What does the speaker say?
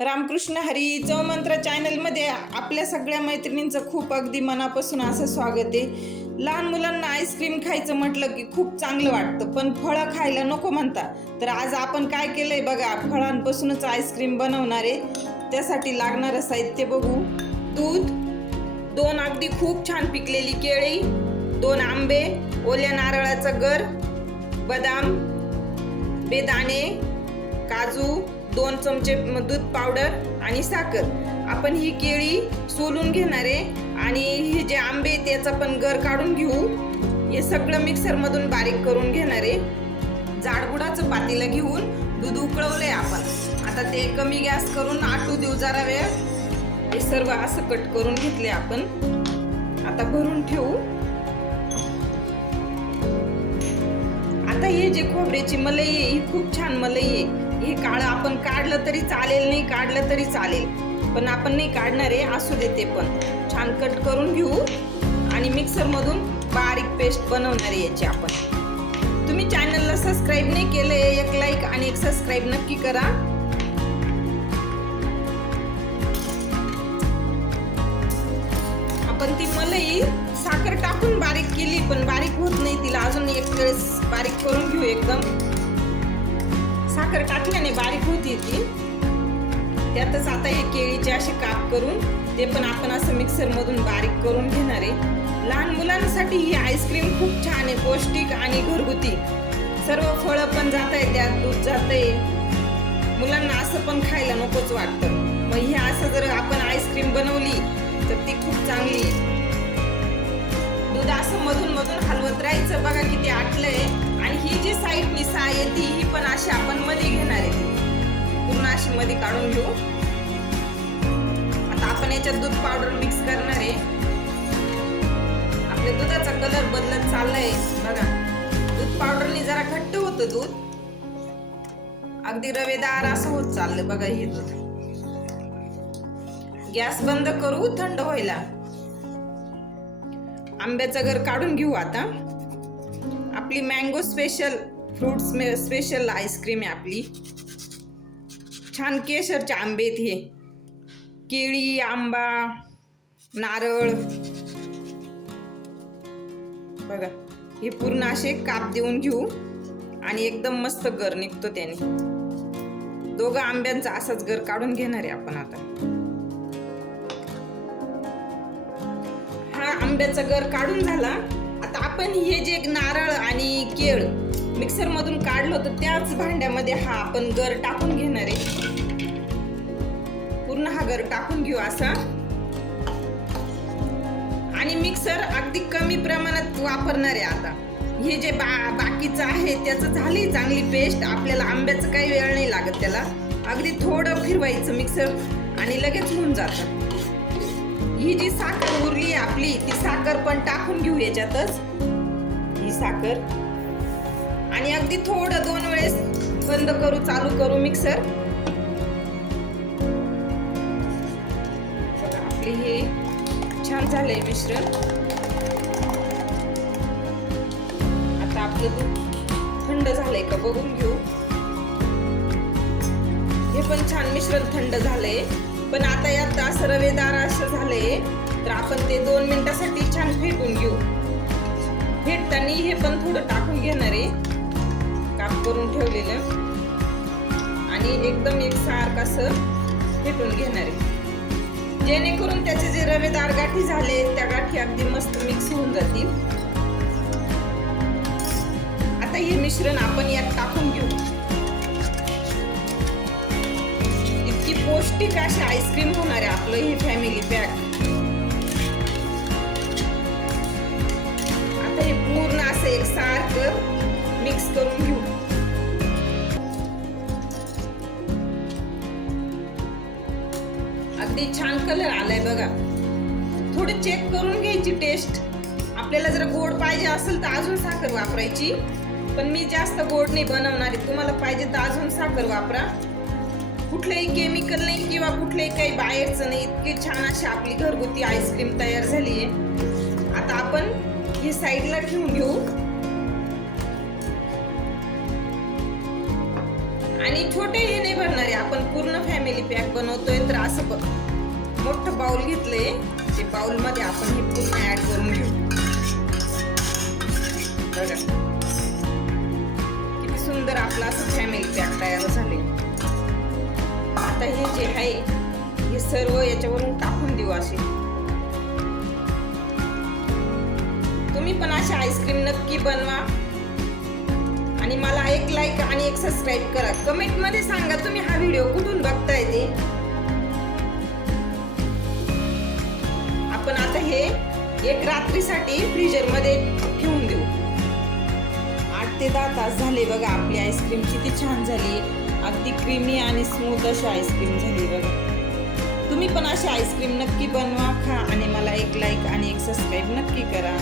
रामकृष्ण हरी चव मंत्र चॅनलमध्ये आपल्या सगळ्या मैत्रिणींचं खूप अगदी मनापासून असं स्वागत आहे. लहान मुलांना आईस्क्रीम खायचं म्हटलं की खूप चांगलं वाटतं, पण फळं खायला नको म्हणता. तर आज आपण काय केलंय बघा, फळांपासूनच आईस्क्रीम बनवणार आहे. त्यासाठी लागणारं साहित्य बघू. दूध, 2 अगदी खूप छान पिकलेली केळी, 2 आंबे, ओल्या नारळाचं गर, बदाम, बेदाणे, काजू, 2 चमचे दूध पावडर आणि साखर. आपण ही केळी सोलून घेणार आहे आणि हे जे आंबे त्याचा पण गर काढून घेऊ. हे सगळं मिक्सर मधून बारीक करून घेणार आहे. जाडबुडाचं पातेलं घेऊन दूध उकळवलंय आपण. आता ते कमी गॅस करून आटू देऊ जरा वेळ. हे सर्व असं कट करून घेतले आपण. आता भरून ठेवू. आता हे जे खोबऱ्याची मलाई आहे ही खूप छान मलाई आहे. हे काळं आपण काढलं तरी चालेल, नाही काढलं तरी चालेल, पण आपण नाही काढणार आहे. असू दे, ते पण छान कट करून घेऊ आणि मिक्सर मधून बारीक पेस्ट बनवणार आहे याची आपण. तुम्ही चॅनलला सबस्क्राईब नाही केलंय, एक लाईक आणि एक सबस्क्राईब नक्की करा. आपण ती मलाई साखर टाकून बारीक केली, पण बारीक होत नाही. तिला अजून एक वेळेस बारीक करून घेऊ. एकदम साखर टाकल्याने बारीक होती ती. त्यातच आता हे केळीचे असे काप करून ते पण आपण असं मिक्सर मधून बारीक करून घेणार आहे. लहान मुलांसाठी ही आईस्क्रीम खूप छान आहे, पौष्टिक आणि घरगुती. सर्व फळं पण जात आहे, त्यात दूध जातंय. मुलांना असं पण खायला नकोच वाटतं. मग हे असं जर आपण आईस्क्रीम बनवली तर ती खूप चांगली आहे. दूध असं मधून मधून हलवत राहायचं. बघा किती आटलंय. आणि ही जी साईडनी साय आहे ती ही पण अशी आपण मध्ये घेणार आहे. पूर्ण अशी मध्ये काढून घेऊ. आता आपण याच्यात दूध पावडर मिक्स करणार आहे. आपल्या दुधाचा कलर बदलत चाललाय बघा. दूध पावडरने जरा घट्ट होतं दूध, अगदी रवेदार असं होत चाललं बघा हे दूध. गॅस बंद करू, थंड व्हायला. आंब्याचा गर काढून घेऊ. आता आपली mango special, fruit special ice cream आहे आपली. छान केशरचे आंबे आहेत हे. केळी, आंबा, नारळ बघा. हे पूर्ण असे काप देऊन घेऊ आणि एकदम मस्त गर निघतो त्याने. 2 आंब्यांचा असाच गर काढून घेणार आहे आपण. आता हा आंब्याचा गर काढून झाला. आता आपण हे जे नारळ आणि केळ मिक्सर मधून काढलं होतं त्याच भांड्यामध्ये हा आपण गर टाकून घेणार आहे. पूर्ण हा गर टाकून घेऊ असा. आणि मिक्सर अगदी कमी प्रमाणात वापरणार आहे. आता हे जे बाकीचं आहे त्याचं झाली चांगली पेस्ट. आपल्याला आंब्याचं काही वेळ नाही लागत त्याला. अगदी थोडं फिरवायचं मिक्सर आणि लगेच होऊन जातं. ही जी साखर उरली आपली ती साखर पण टाकून घेऊ याच्यातच. ही साखर आणि अगदी थोडं 2 वेळेस बंद करू, चालू करू मिक्सर. आपले हे छान झालंय मिश्रण. आता आपलं दूध थंड झालंय का बघून घेऊ. हे पण छान मिश्रण थंड झालंय, पण आता यात असं रवेदार असं झालंय. तर आपण ते 2 मिनिटासाठी छान फेटून घेऊ. फेटताना हे पण थोडं टाकून घेणार आहे, काप करून ठेवलेलं, आणि एकदम एकसारखं असं फेटून घेणार आहे. जेणेकरून त्याचे जे रवेदार गाठी झाले त्या गाठी अगदी मस्त मिक्स होऊन जातील. आता हे मिश्रण आपण यात टाकून घेऊ. इतकी पौष्टिक अशी आईस्क्रीम होणार आहे आपलं हे फॅमिली पॅक. आता हे पूर्ण असं एकसारखं मिक्स करून घेऊ. अगदी छान कलर आलाय बघा. थोडं चेक करून घ्यायची टेस्ट. आपल्याला जर गोड पाहिजे असेल तर अजून साखर वापरायची, पण मी जास्त गोड नाही बनवणार आहे. तुम्हाला पाहिजे तर अजून साखर वापरा. कुठलंही केमिकल नाही किंवा कुठलंही काही बाहेरचं नाही. इतकी छान अशी आपली घरगुती आईस्क्रीम तयार झाली आहे. आता आपण हे साईडला ठेवून घेऊ आणि छोटे हे नाही भरणार आहे, आपण पूर्ण फॅमिली पॅक बनवतोय तर असं मोठं बाउल घेतलंय, ते बाउल मध्ये आपण हे पूर्ण ऍड करून घेऊ. बघा किती सुंदर आपला असं फॅमिली पॅक तयार झाले. आता हे जे आहे हे सर्व याच्यावरून टाकून देऊ असे. तुम्ही पण असे आईस्क्रीम नक्की बनवा आणि मला एक लाईक आणि एक सबस्क्राईब करा. कमेंट मध्ये सांगा तुम्ही हा व्हिडिओ कुठून बघताय ते. आपण आता हे एक रात्रीसाठी फ्रीजर मध्ये ठेवून देऊ. 8 ते 10 तास झाले बघा. आपली आईस्क्रीम किती छान झाली, अगदी क्रीमी आणि स्मूथ अशी आईस्क्रीम झाली बघा. तुम्ही पण अशी आईस्क्रीम नक्की बनवा, खा आणि मला एक लाईक आणि एक सबस्क्राईब नक्की करा.